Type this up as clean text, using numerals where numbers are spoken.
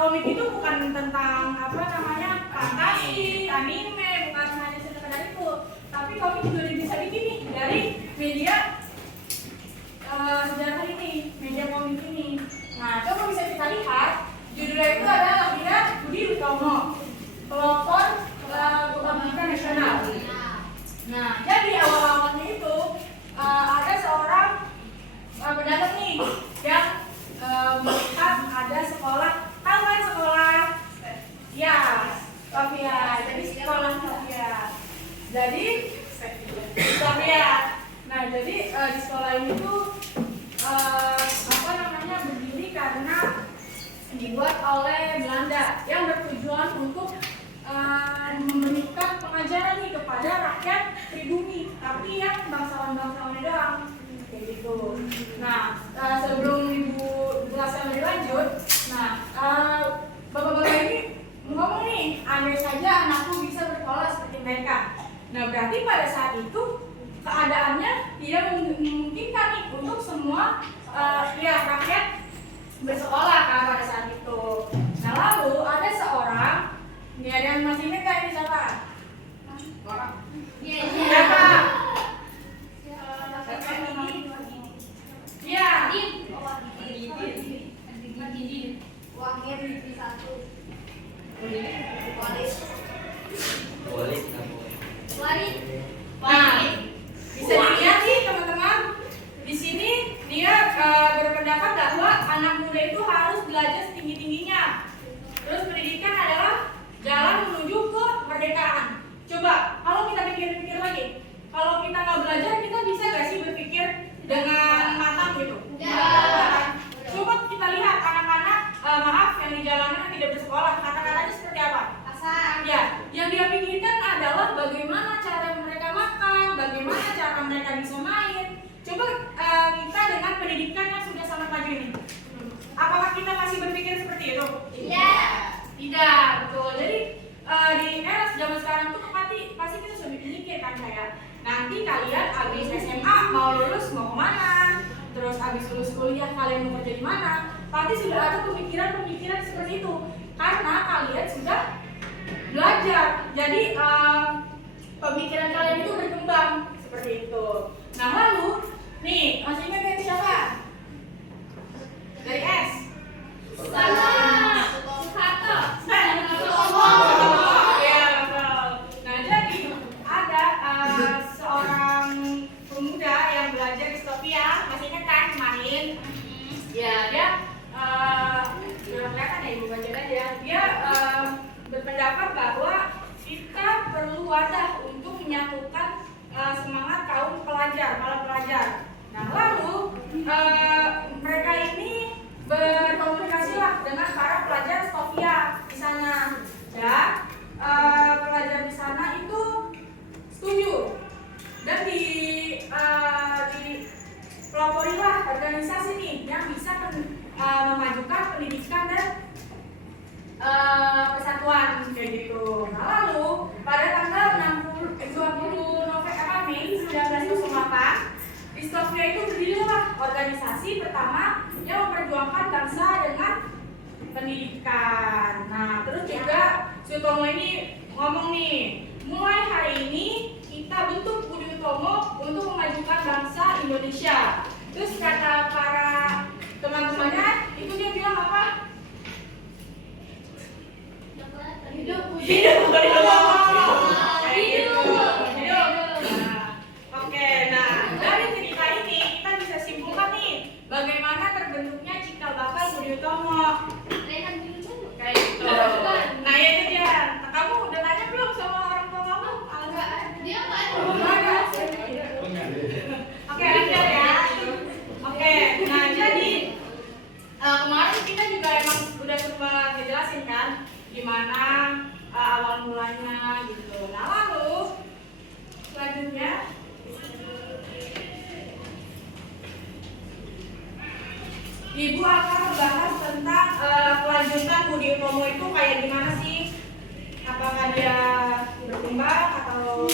komik itu bukan tentang apa namanya fantasi, anime, bukan hanya sekedar itu, tapi komik juga bisa bikin nih dari media sejarah ini, media komik ini. Nah, coba bisa kita lihat judulnya itu adalah Lapidan Budi Utomo, pelopor kebangsaan nasional. Nah, jadi awal-awalnya itu ada seorang pendatang nih yang melihat ada sekolah, tahu kan sekolah? Ya, Sofia. Jadi sekolah Sofia. Jadi Sofia. Nah, jadi di sekolah ini tuh apa namanya berdiri karena dibuat oleh Belanda yang bertujuan untuk memberikan pengajaran nih kepada rakyat pribumi, tapi yang bangsawan-bangsawannya doang, kayak gitu. Nah, sebelum Ibu jelaskan lebih lanjut, nah bapak-bapak ini ngomong nih, andai saja anakku bisa bersekolah seperti mereka. Nah, berarti pada saat itu keadaannya tidak memungkinkan nih untuk semua rakyat bersekolah kan pada saat itu. Nah, lalu ada seorang, ini ada yang masih ingat kan ini siapa? Orang? Iya. Siapa? Iya. Wahid di satu. Walid. Nah, bisa dilihat nih teman-teman. Di sini dia berpendapat bahwa anak muda itu harus belajar setinggi-tingginya. Terus pendidikan adalah jalan menuju ke kemerdekaan. Coba, kalau kita pikir-pikir lagi, kalau kita nggak belajar, kita bisa nggak sih berpikir dengan matang gitu? Ya. Coba kita lihat anak-anak, maaf yang di jalanan yang tidak bersekolah, kata-katanya seperti apa? Asal. Ya, yang dia pikirkan adalah bagaimana cara mereka makan, bagaimana cara mereka bisa main. Coba kita dengan pendidikan yang sudah sangat maju ini, apakah kita masih berpikir seperti itu? Iya. Tidak, betul. Jadi di era zaman sekarang itu pasti kita sudah berpikir kan kayak nanti kalian habis SMA mau lulus mau kemana, terus habis lulus kuliah kalian mau kerja di mana, pasti sudah ada pemikiran seperti itu karena kalian sudah belajar. Jadi pemikiran kalian itu berkembang seperti itu. Nah, lalu nih masih ingat dari siapa? Dari S. Soeharto. Ya, nah jadi ada seorang pemuda yang belajar di Sofia, masih ingat kan kemarin? Ya, dia kelihatan ya, ibu baca aja. Dia berpendapat bahwa kita perlu wadah untuk menyatukan semangat kaum pelajar, para pelajar. Nah, lalu mereka ini berkomunikasilah dengan para pelajar Sofia di sana. Ya, pelajar di sana itu setuju dan peloporilah organisasi nih yang bisa memajukan pendidikan dan persatuan kayak gitu. Nah, lalu pada tanggal 20 Mei 1908 di Sofia itu berdirilah organisasi pertama yang memperjuangkan bangsa dengan pendidikan. Nah, terus juga Sutomo ini ngomong nih, mulai hari ini kita bentuk Budi Utomo untuk memajukan bangsa Indonesia. Terus kata para teman-temannya, itu dia bilang apa? Hidup. Oke, nah dari cerita ini kita bisa simpulkan nih bagaimana terbentuknya cikal bakal Budi Utomo. Kayak gitu. Nah, ya itu dia. Kamu udah tanya belum sama orang tua kamu? Enggak. Dia nggak ada. Oke, lanjut ya. Oke, nah jadi kemarin kita juga emang udah sempat dijelasin kan gimana awal mulanya gitu. Nah, lalu selanjutnya Ibu akan membahas tentang kelanjutan Budi Utomo itu kayak gimana sih? Apakah dia berkembang atau